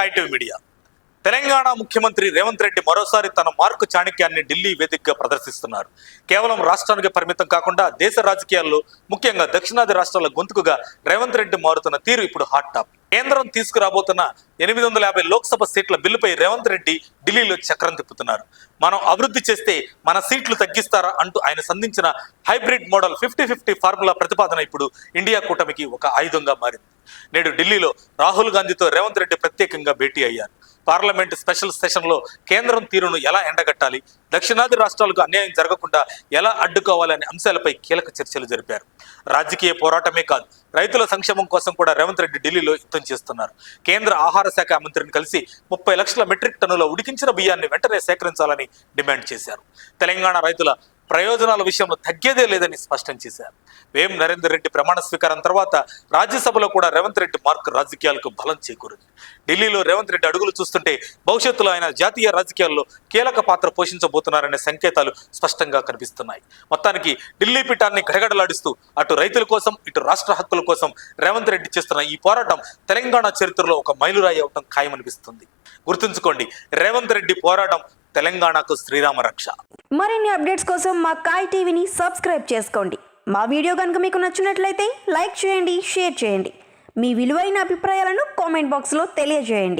Sky TV media. Telangana ముఖ్యమంత్రి రేవంత్ రెడ్డి మరోసారి తన మార్కు చాణక్యాన్ని ఢిల్లీ వేదికగా ప్రదర్శిస్తున్నారు. కేవలం రాష్ట్రానికి పరిమితం కాకుండా దేశ రాజకీయాల్లో ముఖ్యంగా దక్షిణాది రాష్ట్రాల గొంతుకుగా రేవంత్ రెడ్డి మారుతున్న తీరు ఇప్పుడు హాట్ టాప్. కేంద్రం తీసుకురాబోతున్న 850 లోక్సభ సీట్ల బిల్లుపై రేవంత్ రెడ్డి ఢిల్లీలో చక్రం తిప్పుతున్నారు. మనం అభివృద్ధి చేస్తే మన సీట్లు తగ్గిస్తారా అంటూ ఆయన సంధించిన హైబ్రిడ్ మోడల్ 50-50 ఫార్ములా ప్రతిపాదన ఇప్పుడు ఇండియా కూటమికి ఒక ఆయుధంగా మారింది. నేడు ఢిల్లీలో రాహుల్ గాంధీతో రేవంత్ రెడ్డి ప్రత్యేకంగా భేటీ అయ్యారు. పార్లమెంట్ స్పెషల్ సెషన్లో కేంద్రం తీరును ఎలా ఎండగట్టాలి, దక్షిణాది రాష్ట్రాలకు అన్యాయం జరగకుండా ఎలా అడ్డుకోవాలనే అంశాలపై కీలక చర్చలు జరిపారు. రాజకీయ పోరాటమే కాదు, రైతుల సంక్షేమం కోసం కూడా రేవంత్ రెడ్డి ఢిల్లీలో యుద్ధం చేస్తున్నారు. కేంద్ర ఆహార శాఖ మంత్రిని కలిసి 30 లక్షల మెట్రిక్ టన్నుల ఉడికించిన బియ్యాన్ని వెంటనే సేకరించాలని డిమాండ్ చేశారు. తెలంగాణ రైతుల ప్రయోజనాల విషయంలో తగ్గేదే లేదని స్పష్టం చేశారు. వేం నరేందర్ రెడ్డి ప్రమాణ స్వీకారం తర్వాత రాజ్యసభలో కూడా రేవంత్ రెడ్డి మార్క్ రాజకీయాలకు బలం చేకూరింది. ఢిల్లీలో రేవంత్ రెడ్డి అడుగులు చూస్తుంటే భవిష్యత్తులో ఆయన జాతీయ రాజకీయాల్లో కీలక పాత్ర పోషించబోతున్నారనే సంకేతాలు స్పష్టంగా కనిపిస్తున్నాయి. మొత్తానికి ఢిల్లీ పీఠాన్ని గడగడలాడిస్తూ అటు రైతుల కోసం ఇటు రాష్ట్ర హక్కుల కోసం రేవంత్ రెడ్డి చేస్తున్న ఈ పోరాటం తెలంగాణ చరిత్రలో ఒక మైలురాయి అవటం ఖాయమనిపిస్తుంది. గుర్తుంచుకోండి, రేవంత్ రెడ్డి పోరాటం తెలంగాణకు శ్రీరామ రక్ష. మరిన్ని అప్డేట్స్ కోసం మా కాయ్ టీవీని సబ్స్క్రైబ్ చేసుకోండి. మా వీడియో కనుక మీకు నచ్చినట్లయితే లైక్ చేయండి, షేర్ చేయండి. మీ విలువైన అభిప్రాయాలను కామెంట్ బాక్స్లో తెలియజేయండి.